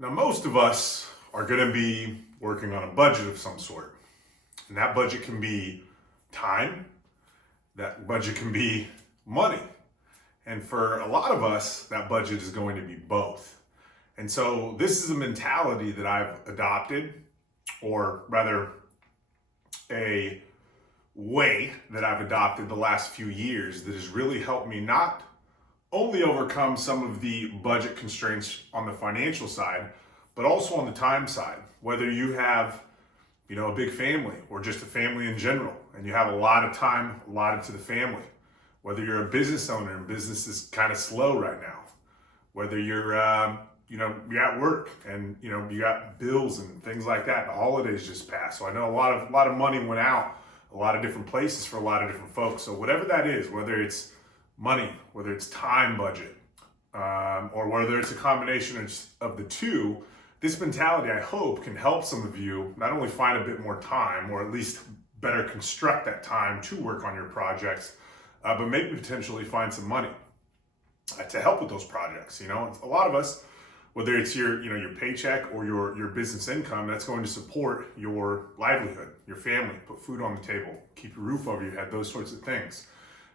Now, most of us are going to be working on a budget of some sort. And that budget can be time, that budget can be money. And for a lot of us, that budget is going to be both. And so, this is a mentality that I've adopted, or rather, a way that I've adopted the last few years that has really helped me not only overcome some of the budget constraints on the financial side, but also on the time side. Whether you have, a big family or just a family in general, and you have a lot of time allotted to the family. Whether you're a business owner and business is kind of slow right now. Whether you're, you're at work and you got bills and things like that. The holidays just passed, so I know a lot of money went out a lot of different places for a lot of different folks. So whatever that is, whether it's money, whether it's time budget, or whether it's a combination of the two, this mentality, I hope, can help some of you not only find a bit more time, or at least better construct that time to work on your projects, but maybe potentially find some money to help with those projects. A lot of us, whether it's your paycheck or your business income, that's going to support your livelihood, your family, put food on the table, keep a roof over your head, those sorts of things.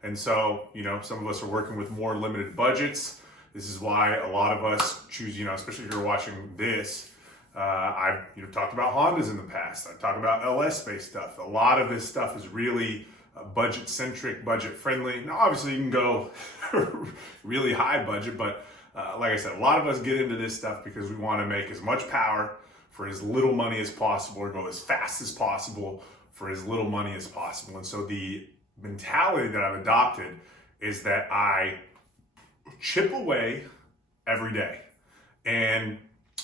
And so, some of us are working with more limited budgets. This is why a lot of us choose, especially if you're watching this, I've talked about Hondas in the past. I talk about LS-based stuff. A lot of this stuff is really budget-centric, budget-friendly. Now, obviously, you can go really high budget, but like I said, a lot of us get into this stuff because we want to make as much power for as little money as possible, or go as fast as possible for as little money as possible. And so the mentality that I've adopted is that I chip away every day. And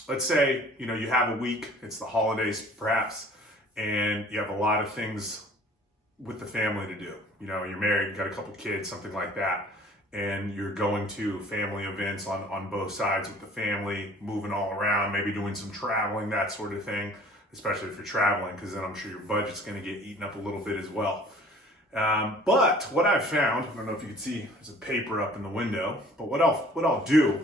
let's say, you have a week, it's the holidays perhaps, and you have a lot of things with the family to do. You're married, got a couple kids, something like that, and you're going to family events on both sides with the family, moving all around, maybe doing some traveling, that sort of thing, especially if you're traveling, because then I'm sure your budget's going to get eaten up a little bit as well. But what I've found, I don't know if you can see, there's a paper up in the window, but what I'll do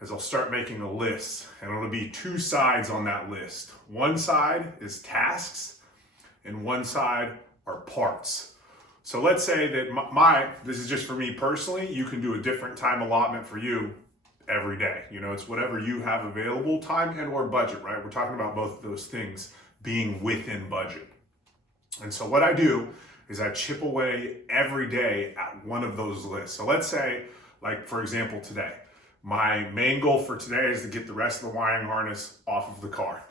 is I'll start making a list, and it'll be two sides on that list. One side is tasks, and one side are parts. So let's say that this is just for me personally, you can do a different time allotment for you every day. It's whatever you have available, time and or budget, right? We're talking about both of those things being within budget. And so what I do is I chip away every day at one of those lists. So let's say, like for example, today, my main goal for today is to get the rest of the wiring harness off of the car.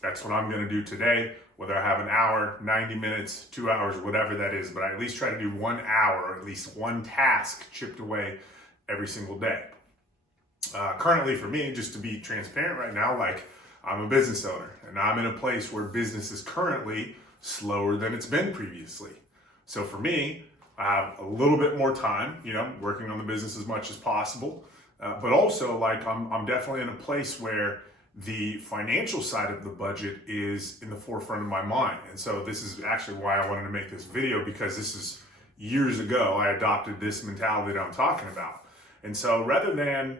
That's what I'm gonna do today, whether I have an hour, 90 minutes, 2 hours, whatever that is, but I at least try to do 1 hour, or at least one task chipped away every single day. Currently for me, just to be transparent right now, I'm a business owner and I'm in a place where business is currently slower than it's been previously. So for me, I have a little bit more time, working on the business as much as possible. But also I'm definitely in a place where the financial side of the budget is in the forefront of my mind. And so this is actually why I wanted to make this video, because this is years ago, I adopted this mentality that I'm talking about. And so rather than,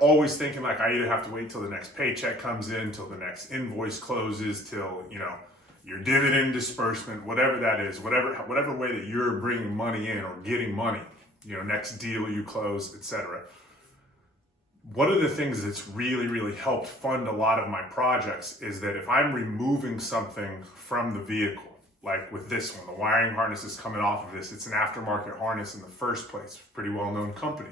always thinking I either have to wait till the next paycheck comes in, till the next invoice closes, till, your dividend disbursement, whatever that is, whatever way that you're bringing money in or getting money, next deal you close, etc. One of the things that's really, really helped fund a lot of my projects is that if I'm removing something from the vehicle, like with this one, the wiring harness is coming off of this, it's an aftermarket harness in the first place, pretty well-known company.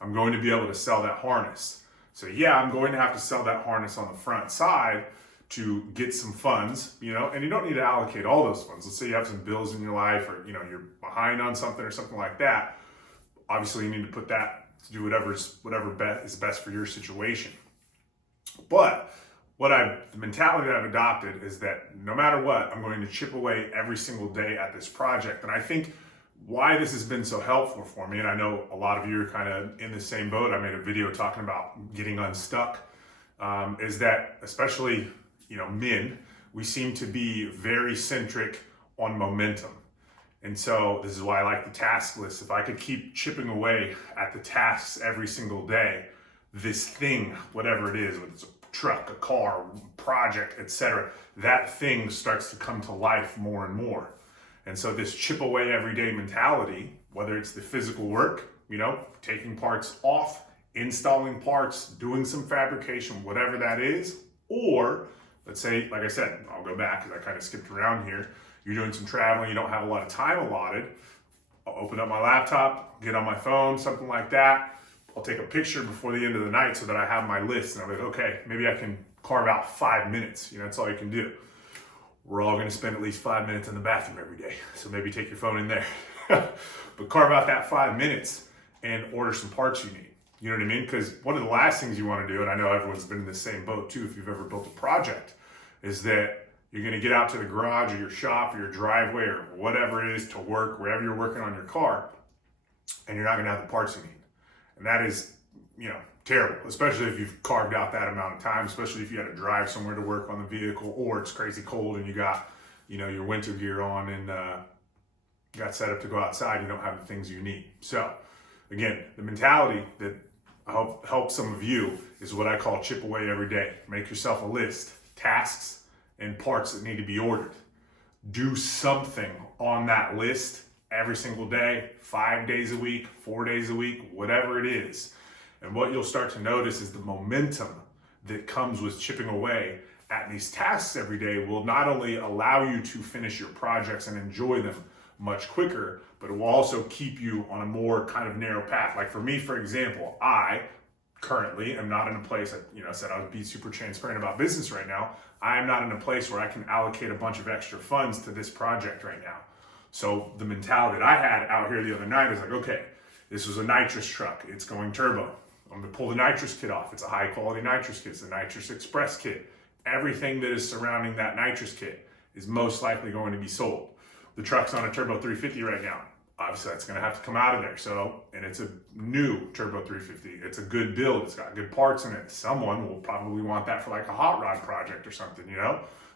I'm going to be able to sell that harness. So yeah, I'm going to have to sell that harness on the front side to get some funds, and you don't need to allocate all those funds. Let's say you have some bills in your life, or you're behind on something or something like that. Obviously you need to put that to do whatever is best for your situation. But the mentality that I've adopted is that no matter what, I'm going to chip away every single day at this project. And I think why this has been so helpful for me, and I know a lot of you are kind of in the same boat. I made a video talking about getting unstuck, is that especially, men, we seem to be very centric on momentum. And so this is why I like the task list. If I could keep chipping away at the tasks every single day, this thing, whatever it is, whether it's a truck, a car, project, etc., that thing starts to come to life more and more. And so this chip away everyday mentality, whether it's the physical work, taking parts off, installing parts, doing some fabrication, whatever that is, or let's say, like I said, I'll go back because I kind of skipped around here. You're doing some traveling, you don't have a lot of time allotted. I'll open up my laptop, get on my phone, something like that. I'll take a picture before the end of the night so that I have my list. And I'm like, okay, maybe I can carve out 5 minutes. That's all you can do. We're all going to spend at least 5 minutes in the bathroom every day. So maybe take your phone in there. But carve out that 5 minutes and order some parts you need. You know what I mean? Because one of the last things you want to do, and I know everyone's been in the same boat too if you've ever built a project, is that you're going to get out to the garage or your shop or your driveway or whatever it is to work, wherever you're working on your car, and you're not going to have the parts you need. And that is, terrible, especially if you've carved out that amount of time, especially if you had to drive somewhere to work on the vehicle, or it's crazy cold and you got, your winter gear on and got set up to go outside, you don't have the things you need. So again, the mentality that I hope helps some of you is what I call chip away every day. Make yourself a list, tasks and parts that need to be ordered. Do something on that list every single day, 5 days a week, 4 days a week, whatever it is. And what you'll start to notice is the momentum that comes with chipping away at these tasks every day will not only allow you to finish your projects and enjoy them much quicker, but it will also keep you on a more kind of narrow path. Like for me, for example, I currently am not in a place, I said I would be super transparent about business right now. I am not in a place where I can allocate a bunch of extra funds to this project right now. So the mentality that I had out here the other night is like, okay, this was a nitrous truck. It's going turbo. I'm gonna pull the nitrous kit off. It's a high quality nitrous kit. It's a nitrous express kit. Everything that is surrounding that nitrous kit is most likely going to be sold. The truck's on a turbo 350 right now. Obviously that's gonna have to come out of there. So, and it's a new turbo 350. It's a good build. It's got good parts in it. Someone will probably want that for like a hot rod project or something,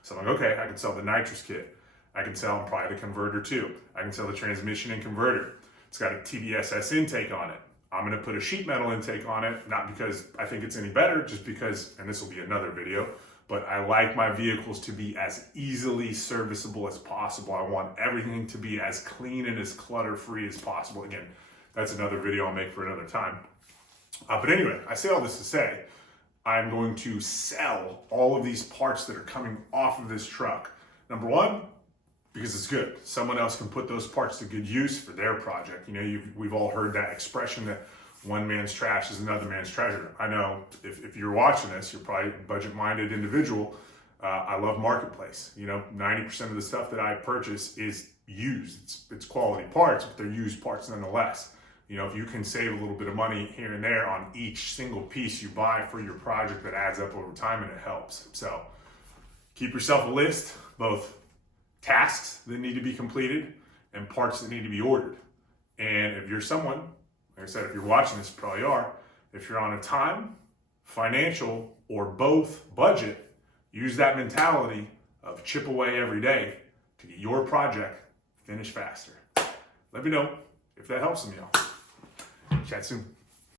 So I'm like, okay, I can sell the nitrous kit. I can sell probably the converter too. I can sell the transmission and converter. It's got a TBSS intake on it. I'm gonna put a sheet metal intake on it, not because I think it's any better, just because, and this will be another video, but I like my vehicles to be as easily serviceable as possible. I want everything to be as clean and as clutter-free as possible. Again, that's another video I'll make for another time. But anyway, I say all this to say, I'm going to sell all of these parts that are coming off of this truck. Number one, because it's good. Someone else can put those parts to good use for their project. We've all heard that expression that one man's trash is another man's treasure. I know if you're watching this, you're probably a budget-minded individual. I love Marketplace. 90% of the stuff that I purchase is used. It's quality parts, but they're used parts nonetheless. If you can save a little bit of money here and there on each single piece you buy for your project, that adds up over time and it helps. So keep yourself a list, both tasks that need to be completed and parts that need to be ordered. And if you're someone, like I said, if you're watching this, you probably are, if you're on a time, financial, or both budget, use that mentality of chip away every day to get your project finished faster. Let me know if that helps some of y'all. Chat soon.